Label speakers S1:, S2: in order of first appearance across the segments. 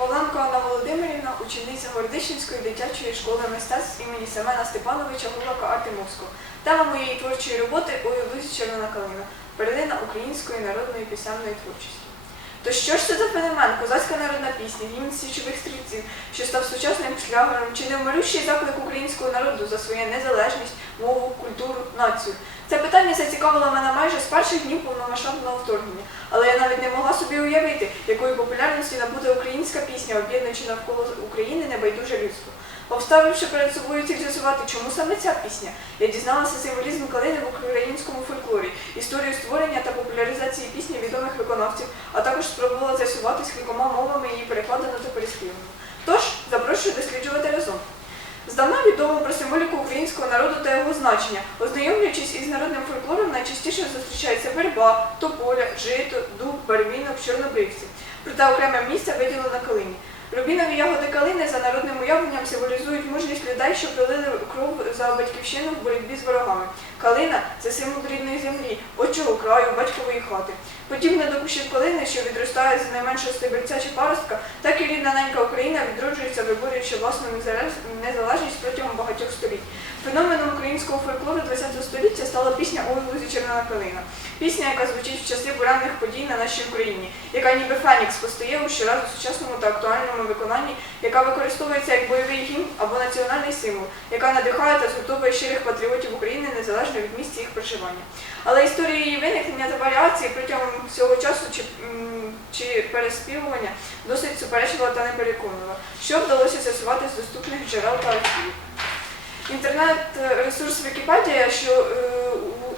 S1: Павленко Анна Володимирівна, учениця Городищенської дитячої школи мистецтв імені Семена Степановича Гулака Артемовського. Тема моєї творчої роботи у Червона калина перлина української народної пісенної творчості. То що ж це за феномен, козацька народна пісня, гімн січових стрільців, що став сучасним шлягером, чи невмирущий заклик українського народу за свою незалежність, мову, націю? Це питання зацікавило мене майже з перших днів повномасштабного вторгнення, але я навіть не могла собі уявити, якої популярності набуде українська пісня, об'єднуючи навколо України небайдуже людство. Поставивши перед собою ціль з'ясувати, чому саме ця пісня, я дізналася символізм калини в українському фольклорі, історію створення та популяризації пісні відомих виконавців, а також спробувала з'ясувати скількома мовами її перекладено та переспівано. Тож запрошую досліджувати разом. Здавна відомо про символіку українського народу та його значення. Ознайомлюючись із народним фольклором, найчастіше зустрічається верба, тополя, жито, дуб, барвінок, чорнобривці. Проте окреме місце виділено калині. Рубінові ягоди калини за народним уявленням символізують мужність людей, що пролили кров за батьківщину в боротьбі з ворогами. Калина це символ рідної землі, отчого краю, батькової хати. Подібно до кущів калини, що відростає з найменшого стебельця чи паростка, так і рідна ненька Україна відроджується, виборюючи власну незалежність протягом багатьох століть. Феноменом українського фольклору ХХ століття стала пісня «Ой, лузі червона калина. Пісня, яка звучить в часи буранних подій на нашій Україні, яка ніби фенікс постає у щоразу сучасному та актуальному виконанні, яка використовується як бойовий гімн або національний символ, яка надихає та згуртовує щирих патріотів України незалежно від місця їх проживання. Але історія її виникнення та варіації протягом всього часу чи, чи переспівування досить суперечлива та непереконлива, що вдалося з'ясувати з доступних джерел та. Інтернет-ресурс Вікіпедія, що е,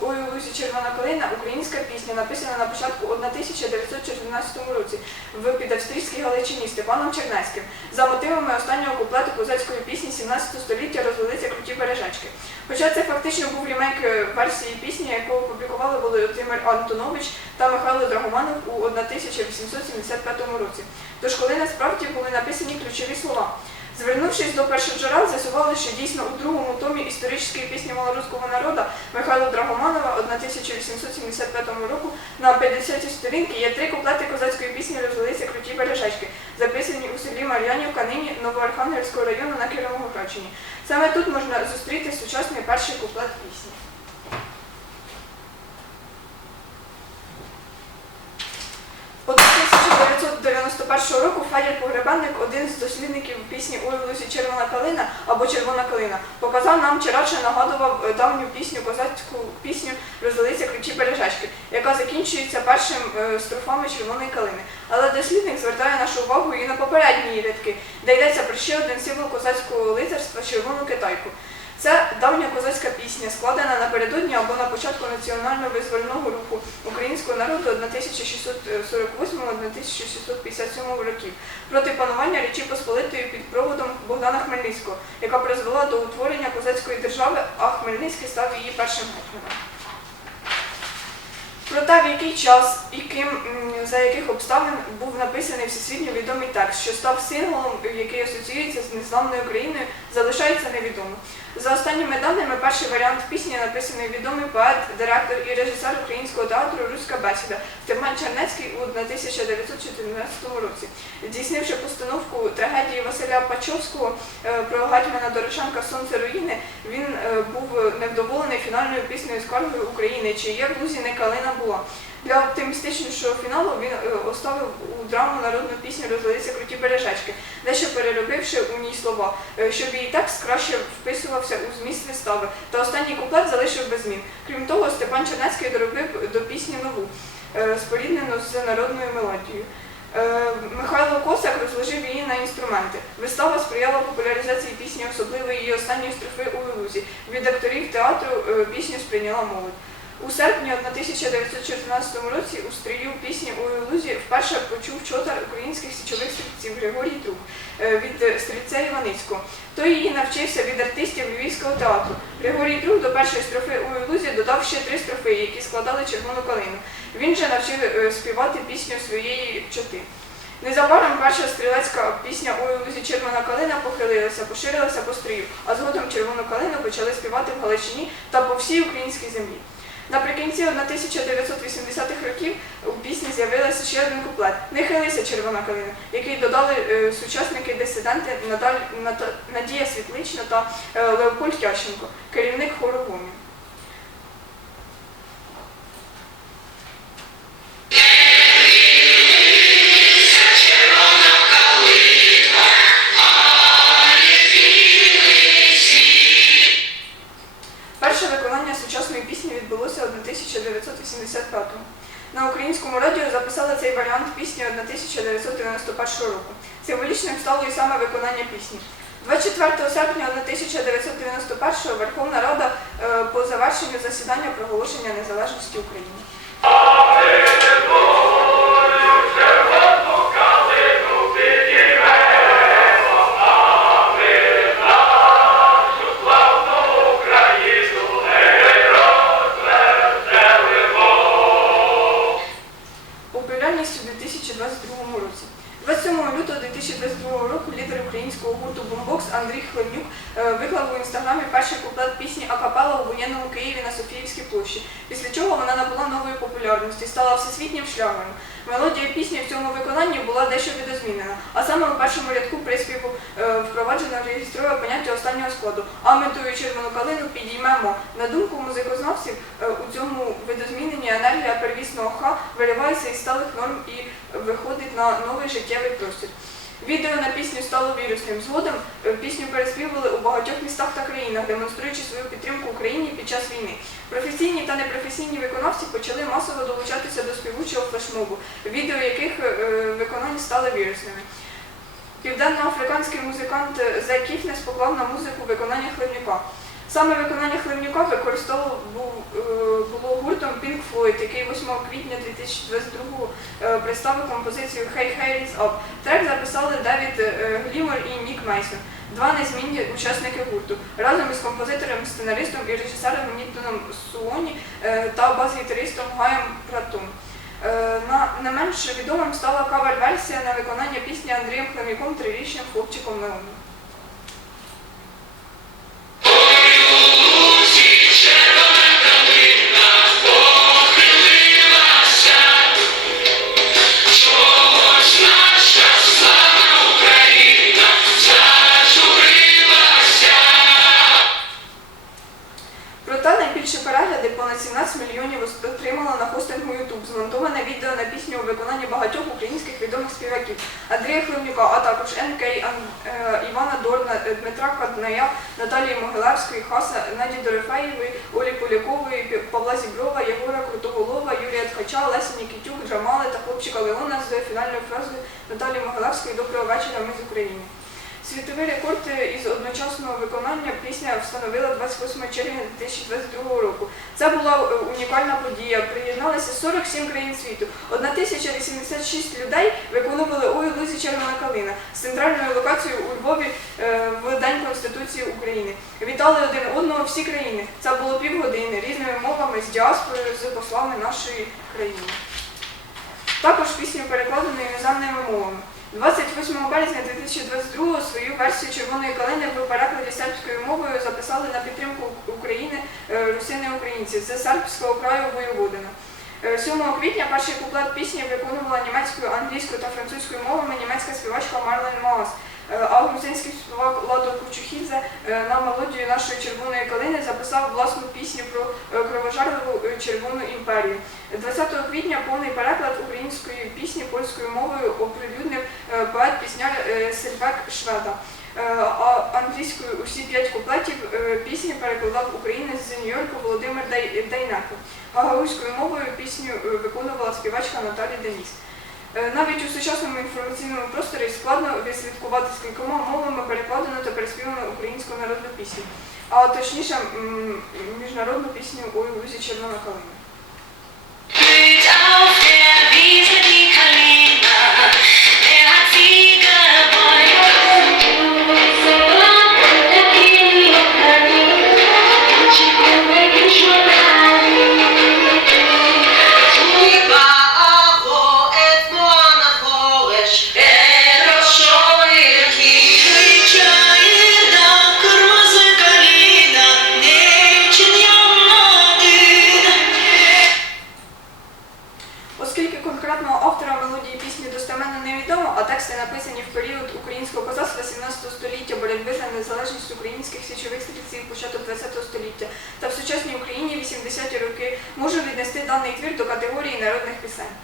S1: «Ой, у лузі червона калина українська пісня, написана на початку 1914 році в підавстрійській Галичині Степаном Чернецьким за мотивами останнього куплету козацької пісні 17 століття розвелися круті бережечки. Хоча це фактично був ремейк е, версії пісні, яку опублікували Володимир Антонович та Михайло Драгоманов у 1875 році. Тож коли насправді були написані ключові слова. Звернувшись до першоджерел, з'ясували, що дійсно у другому томі історичної пісні малоруського народу Михайла Драгоманова 1875 року на 50 сторінки є три куплети козацької пісні розвелися круті бережечки, записані у селі Мар'янівка, нині Новоархангельського району на Кіровоградщині. Саме тут можна зустріти сучасний перший куплет пісні. 1991 року Федір Погребенник, один з дослідників пісні «Ой, в лузі червона калина або червона калина, показав нам, чи радше нагадував давню пісню, козацьку пісню Роздалися ключі бережечки, яка закінчується першим е, строфами червоної калини. Але дослідник звертає нашу увагу і на попередні рядки, де йдеться про ще один символ козацького лицарства червону китайку. Це давня козацька пісня, складена напередодні або на початку національно-визвольного руху українського народу 1648-1657 років проти панування Речі Посполитої під проводом Богдана Хмельницького, яка призвела до утворення козацької держави, а Хмельницький став її першим гетьманом. Про те, в який час і ким за яких обставин був написаний всесвітньо відомий текст, що став символом, який асоціюється з незламною Україною, залишається невідомо. За останніми даними, перший варіант пісні написаний відомий поет, директор і режисер українського театру Руська бесіда Степан Чернецький у 1914 році, здійснивши постановку трагедії Василя Пачовського е, про гетьмана Дорошенка Сонце руїни, він е, був невдоволений фінальною піснею скаргою України, чи є в лузі не калина була. Для оптимістичнішого фіналу він е, оставив у драму народну пісню Розлилися круті бережечки, дещо переробивши у ній слова, е, щоб її текст краще вписувався у зміст вистави, та останній куплет залишив без змін. Крім того, Степан Чернецький доробив до пісні нову, е, споріднену з народною мелодією. Михайло Косак розложив її на інструменти. Вистава сприяла популяризації пісні, особливо її останньої строфи у Ілузі. Від акторів театру пісню сприйняла молодь. У серпні 1914 році у стрію пісні у Ілузі вперше почув чотар українських січових стрільців Григорій Трук е, від стрільця Іваницького. Той її навчився від артистів Львівського театру. Григорій Трук до першої строфи у Ілузі додав ще три строфи, які складали червону калину. Він же навчив е, співати пісню своєї чоти. Незабаром перша стрілецька пісня у Ілузі Червона калина похилилася, поширилася по стрію, а згодом червону калину почали співати в Галичині та по всій українській землі. Наприкінці 1980-х років у пісні з'явилася ще один куплет Не хилися червона калина, який додали е, сучасники дисиденти Надія Світлична та е, Леопольд Ященко, керівник хору гумі. 1985-му. На українському радіо записали цей варіант пісні 1991 року. Символічним стало і саме виконання пісні. 24 серпня 1991 Верховна Рада е, по завершенню засідання проголошення незалежності України. Софіївській площі, після чого вона набула нової популярності, стала всесвітнім шлягером. Мелодія пісні в цьому виконанні була дещо видозмінена, а саме у першому рядку приспіву е, впроваджено реєструє поняття останнього складу. А метою червону калину підіймемо. На думку музикознавців, е, у цьому видозміненні енергія первісного ха виривається із сталих норм і виходить на новий життєвий простір. Відео на пісню стало вірусним. Згодом е, пісню переспівували у багатьох містах та країнах, демонструючи свою підтримку Україні під час війни. Професійні та непрофесійні виконавці почали масово долучатися до співучого флешмобу, відео яких виконання стали вірусними. Південноафриканський музикант Зе Кіфнес поклав на музику виконання Хлебнюка. Саме виконання Хлебнюка використовував е, було гуртом Pink Floyd, який 8 квітня 2022 е, представив композицію Hey Hey It's Up. Трек записали Девід е, Глімор і Нік Мейсон, два незмінні учасники гурту, разом із композитором, сценаристом і режисером Нітоном Суоні та бас-гітаристом Гаєм Пратун. На не менш відомим стала кавер-версія на виконання пісні Андрієм Хлеміком трирічним хлопчиком Леоном. Мільйонів на хостингу YouTube, змонтоване відео на пісню у виконанні багатьох українських відомих співаків Андрія Хливнюка, а також НК, е, Івана Дорна, е, Дмитра Кадная, Наталії Могилевської, Хаса, Наді Дорофеєвої, Олі Полякової, Павла Зіброва, Єгора Крутоголова, Юрія Ткача, Лесі Нікітюк, Джамали та хлопчика Леона з фінальною фразою Наталії Могилевської «Доброго вечора, ми з України». Світовий рекорд із одночасного виконання пісня встановила 28 червня 2022 року. Це була е, унікальна подія. Приєдналися 47 країн світу. 1086 людей виконували «Ой, лузі червона калина з центральною локацією у Львові е, в День Конституції України. Вітали один одного всі країни. Це було півгодини різними мовами з діаспорою, з послами нашої країни. Також пісню перекладено іноземними мовами. 28 березня 2022 свою версію червоної калини в перекладі сербською мовою записали на підтримку України е, русини українці з сербського краю Воєводина. Е, 7 квітня перший куплет пісні виконувала німецькою, англійською та французькою мовами німецька співачка Марлен Моас. Е, А співак Ладо Кучухідзе е, на мелодію нашої червоної калини записав власну пісню про е, кровожерливу е, червону імперію. 20 квітня повний переклад української пісні польською мовою оприлюднив поет-пісняр е, Сильвек Шведа. А англійською усі п'ять куплетів пісні перекладав українець з Нью-Йорку Володимир Дайнеко. Гагаузькою мовою пісню виконувала співачка Наталі Деніс. Е, Навіть у сучасному інформаційному просторі складно відслідкувати скількома мовами перекладено та переспівано українську народну пісню, а точніше міжнародну пісню у лузі червона калина. 20 століття та в сучасній Україні 80-ті роки можу віднести даний твір до категорії народних пісень.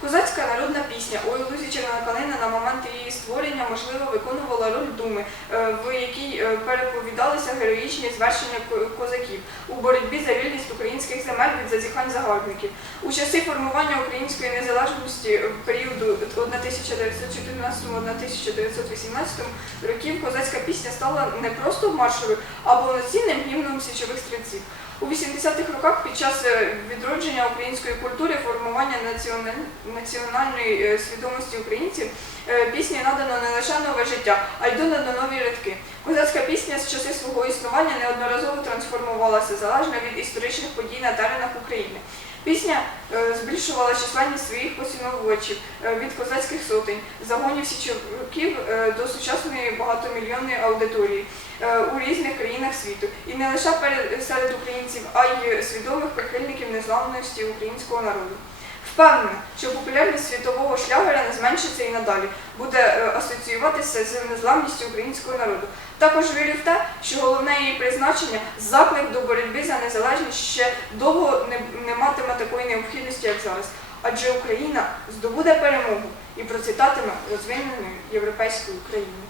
S1: Козацька народна пісня «Ой, лузі червона калина» на момент її створення, можливо, виконувала роль думи, е, в якій е, переповідалися героїчні звершення козаків у боротьбі за вільність українських земель від зазіхань загарбників. У часи формування української незалежності в періоду 1914-1918 років козацька пісня стала не просто маршовою, а повноцінним гімном січових стрільців. У 80-х роках під час е, відродження української культури, формування національної е, свідомості українців, е, пісні надано не лише нове життя, а й додано нові рядки. Козацька пісня з часи свого існування неодноразово трансформувалася залежно від історичних подій на теренах України. Пісня збільшувала численність своїх поціновувачів від козацьких сотень, загонів січовиків до сучасної багатомільйонної аудиторії у різних країнах світу. І не лише серед українців, а й свідомих прихильників незламності українського народу. Впевнена, що популярність світового шлягера не зменшиться і надалі, буде е, асоціюватися з незламністю українського народу. Також вірю в те, що головне її призначення заклик до боротьби за незалежність ще довго не, не матиме такої необхідності, як зараз. Адже Україна здобуде перемогу і процвітатиме розвиненою європейською країною.